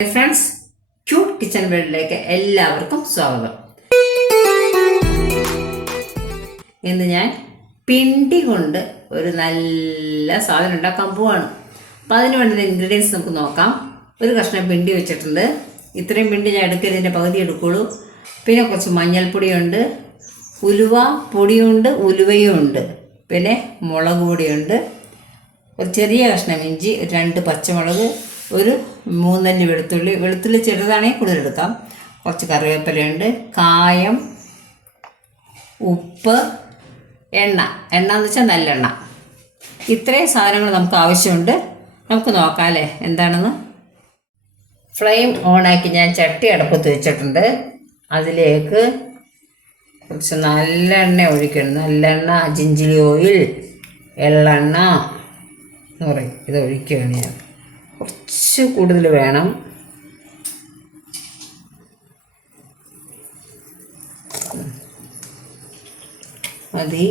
Friends, cute kitchen വേൾഡിലേക്ക് എല്ലാവർക്കും സ്വാഗതം. ഇന്ന് ഞാൻ പിണ്ടി കൊണ്ട് ഒരു നല്ല സാധനം ഉണ്ടാക്കാൻ പോവാണ്. അപ്പം അതിന് വേണ്ടുന്ന ഇൻഗ്രീഡിയൻസ് നമുക്ക് നോക്കാം. ഒരു കഷ്ണം പിണ്ടി വെച്ചിട്ടുണ്ട്. ഇത്രയും പിണ്ടി ഞാൻ എടുക്കലിൻ്റെ പകുതി എടുക്കുള്ളൂ. പിന്നെ കുറച്ച് മഞ്ഞൾപ്പൊടിയുണ്ട്, ഉലുവ പൊടിയുണ്ട്, ഉലുവയും ഉണ്ട്, പിന്നെ മുളക് പൊടിയുണ്ട്, ഒരു ചെറിയ കഷ്ണം ഇഞ്ചി, 2 പച്ചമുളക്, ഒരു 3 അല്ലി വെളുത്തുള്ളി ചെറുതാണെങ്കിൽ കൂടുതലെടുക്കാം, കുറച്ച് കറിവേപ്പിലയുണ്ട്, കായം, ഉപ്പ്, എണ്ണ എന്ന് വെച്ചാൽ നല്ലെണ്ണ. ഇത്രയും സാധനങ്ങൾ നമുക്ക് ആവശ്യമുണ്ട്. നമുക്ക് നോക്കാം അല്ലേ എന്താണെന്ന്. ഫ്ലെയിം ഓണാക്കി ഞാൻ ചട്ടി അടുപ്പത്ത് വെച്ചിട്ടുണ്ട്. അതിലേക്ക് കുറച്ച് നല്ലെണ്ണ ഒഴിക്കണം. നല്ലെണ്ണ, ജിഞ്ചിലി ഓയിൽ, എള്ളെണ്ണ എന്ന് പറയും, ഇത് ഒഴിക്കുകയാണ് ഞാൻ. കുറച്ച് കൂടുതൽ വേണം. മതി.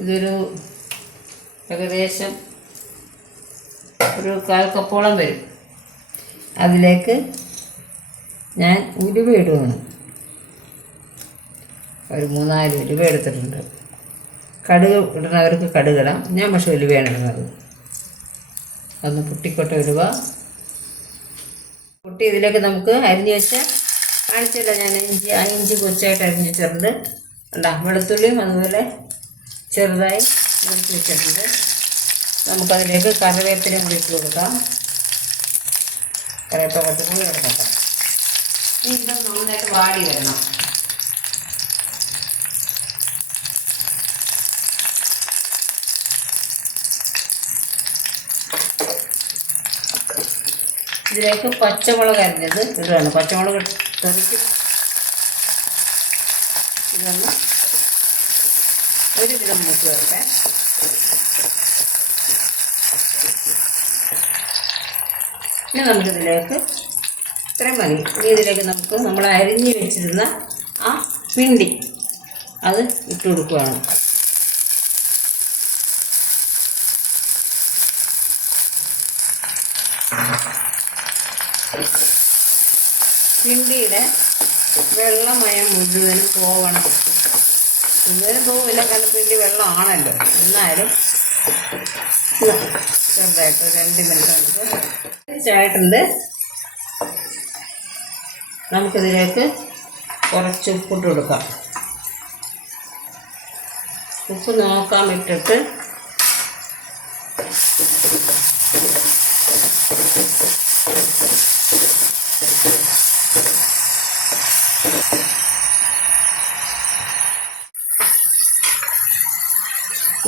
ഇതൊരു ഏകദേശം ഒരു 1/4 കപ്പോളം വരും. അതിലേക്ക് ഞാൻ ഉലുവ ഇടുകയാണ്. ഒരു 3-4 ഉലുവ എടുത്തിട്ടുണ്ട്. കടുക് ഇടുന്നവർക്ക് കടുകിടാം, ഞാൻ പക്ഷേ ഉലുവയാണ് ഇടുന്നത്. ഒന്ന് പൊട്ടിക്കോട്ടെ ഉലുവ. പൊട്ടി ഇതിലേക്ക് നമുക്ക് അരിഞ്ഞ് വെച്ച് കാണിച്ചില്ല ഞാൻ. ഇഞ്ചി കൊച്ചായിട്ട് അരിഞ്ഞ് വെച്ചിട്ടുണ്ട്. വെളുത്തുള്ളിയും അതുപോലെ ചെറുതായി മുറിച്ച് വെച്ചിട്ടുണ്ട്. നമുക്കതിലേക്ക് കറിവേപ്പിലയും കൂടി ഇട്ട് കൊടുക്കാം. കറിവേപ്പില കൂടി കിടക്കാം. ഇത് നന്നായിട്ട് വാടി വരണം. ഇതിലേക്ക് പച്ചമുളക് അരിഞ്ഞത് ഇടുകയാണ്. പച്ചമുളക് തെറിച്ച് ഇതൊന്ന് 1 കിലോ മൂത്ത് വരട്ടെ. ഇനി നമുക്കിതിലേക്ക് ഇത്രയും മതി. ഇനി ഇതിലേക്ക് നമുക്ക് നമ്മൾ അരിഞ്ഞ് വെച്ചിരുന്ന ആ പിണ്ടി അത് ഇട്ട് കൊടുക്കുകയാണ്. പിണ്ടിയുടെ വെള്ളമയം മുഴുവനും പോവണം. മുഴുവനും പോവില്ല, കാരണം പിണ്ടി വെള്ളമാണല്ലോ. എന്നാലും ചെറുതായിട്ട് 2 മിനിറ്റ് നമുക്ക് ചായിട്ടുണ്ട്. നമുക്കിതിലേക്ക് കുറച്ച് ഉപ്പിട്ട് കൊടുക്കാം. ഉപ്പ് നോക്കാൻ ഇട്ടിട്ട്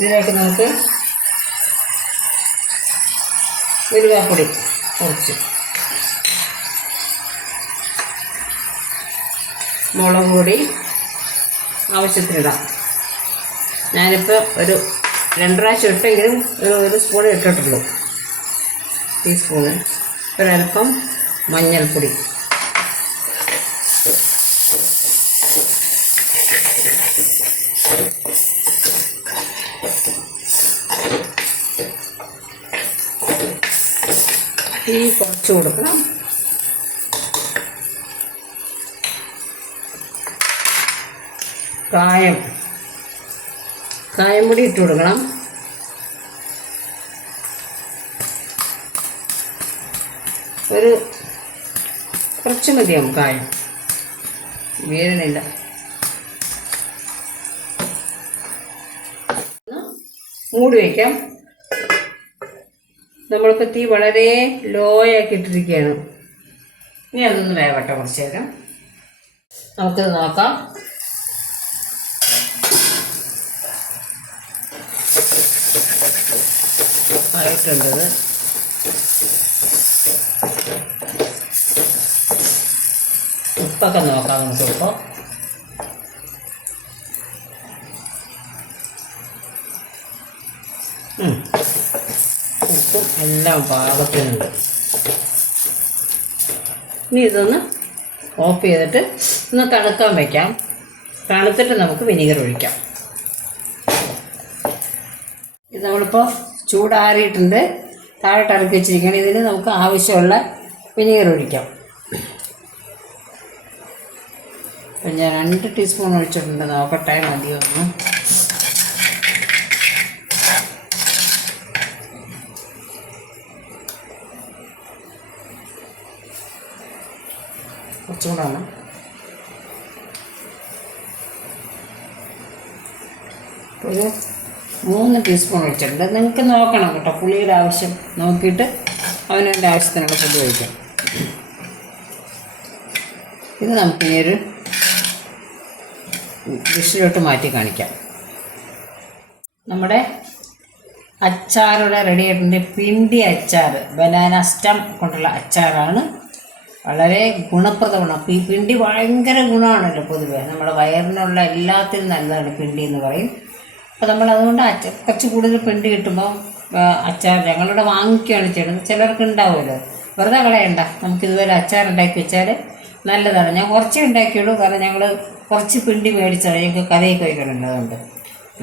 ഇതിലേക്ക് നമുക്ക് ഉലുവാപ്പൊടി കുറച്ച്, മുളക് പൊടി ആവശ്യത്തിനിടാം. ഞാനിപ്പോൾ ഒരു 2 പ്രാവശ്യം ഇട്ടെങ്കിലും ഒരു സ്പൂൺ ഇട്ടിട്ടുള്ളൂ, ടീസ്പൂണ്. ഒരൽപ്പം മഞ്ഞൾപ്പൊടി, തീ കുറച്ച് കൊടുക്കണം. കായം പൊടി ഇട്ട് കൊടുക്കണം. ഒരു കുറച്ച് മതിയാവും കായം, വീഴണില്ല. മൂടി വയ്ക്കാം. നമ്മളിപ്പോൾ തീ വളരെ ലോ ആക്കി ഇട്ടിരിക്കുകയാണ്. ഇനി അതൊന്ന് വേവട്ടെ കുറച്ച് നേരം. നമുക്കത് നോക്കാം. ആയിട്ടുണ്ടത്. ഉപ്പൊക്കെ നോക്കാം നമുക്കിപ്പോൾ. ഉപ്പും എല്ലാം പാകത്തിനുണ്ട്. ഇനി ഇതൊന്ന് ഓഫ് ചെയ്തിട്ട് ഒന്ന് തണുക്കാൻ വയ്ക്കാം. തണുത്തിട്ട് നമുക്ക് വിനീഗർ ഒഴിക്കാം. ഇത് നമ്മളിപ്പോൾ ചൂടാറിയിട്ടുണ്ട്. താഴോട്ട് ഇറക്കി വെച്ചിരിക്കുകയാണ്. ഇതിന് നമുക്ക് ആവശ്യമുള്ള വിനീഗർ ഒഴിക്കാം. അപ്പം ഞാൻ 2 ടീസ്പൂൺ ഒഴിച്ചിട്ടുണ്ട്. നോക്കട്ടെ മതിയോ ഒന്ന്. കുറച്ചുകൂടാണ്. ഒരു 3 ടീസ്പൂൺ ഒഴിച്ചിട്ടുണ്ട്. നിങ്ങൾക്ക് നോക്കണം കേട്ടോ, പുളിയുടെ ആവശ്യം നോക്കിയിട്ട് അവനവൻ്റെ ആവശ്യത്തിനുള്ള പുളി ഒഴിക്കാം. ഇത് നമുക്കിനി ഒരു ഡിഷിലോട്ട് മാറ്റി കാണിക്കാം. നമ്മുടെ അച്ചാറിവിടെ റെഡി ആയിട്ടുണ്ട്. പിണ്ടി അച്ചാർ, ബനാന സ്റ്റം കൊണ്ടുള്ള അച്ചാറാണ്. വളരെ ഗുണപ്രദമാണ്. ഈ പിണ്ടി ഭയങ്കര ഗുണമാണല്ലോ പൊതുവെ. നമ്മുടെ വയറിനുള്ള എല്ലാത്തിനും നല്ലതാണ് പിണ്ടി എന്ന് പറയും. അപ്പോൾ നമ്മളതുകൊണ്ട് കുറച്ച് കൂടുതൽ പിണ്ടി കിട്ടുമ്പോൾ അച്ചാർ ഞങ്ങളിവിടെ വാങ്ങിക്കുകയാണ് ചെയ്യുന്നത്. ചിലർക്ക് ഉണ്ടാവുമല്ലോ, വെറുതെ കളയണ്ട. നമുക്കിതുപോലെ അച്ചാർ ഉണ്ടാക്കി വെച്ചാൽ നല്ലതാണ്. ഞാൻ കുറച്ചേ ഉണ്ടാക്കിയുള്ളൂ, കാരണം ഞങ്ങൾ കുറച്ച് പിണ്ടി മേടിച്ചാൽ ഞങ്ങൾക്ക് കറിയൊക്കെ വയ്ക്കണമല്ലോ. അതുകൊണ്ട്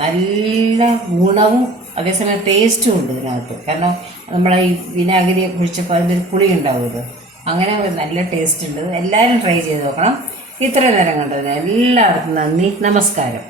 നല്ല ഗുണവും അതേസമയം ടേസ്റ്റും ഉണ്ട് ഇതിനകത്ത്. കാരണം നമ്മളെ ഈ വിനാഗിരി ഒഴിച്ചപ്പോൾ അതിൻ്റെ ഒരു പുളി ഉണ്ടാവുമല്ലോ, അങ്ങനെ നല്ല ടേസ്റ്റ് ഉണ്ട്. എല്ലാവരും ട്രൈ ചെയ്ത് നോക്കണം. ഇത്രയും നേരം കണ്ടതിന് എല്ലാവർക്കും നന്ദി, നമസ്കാരം.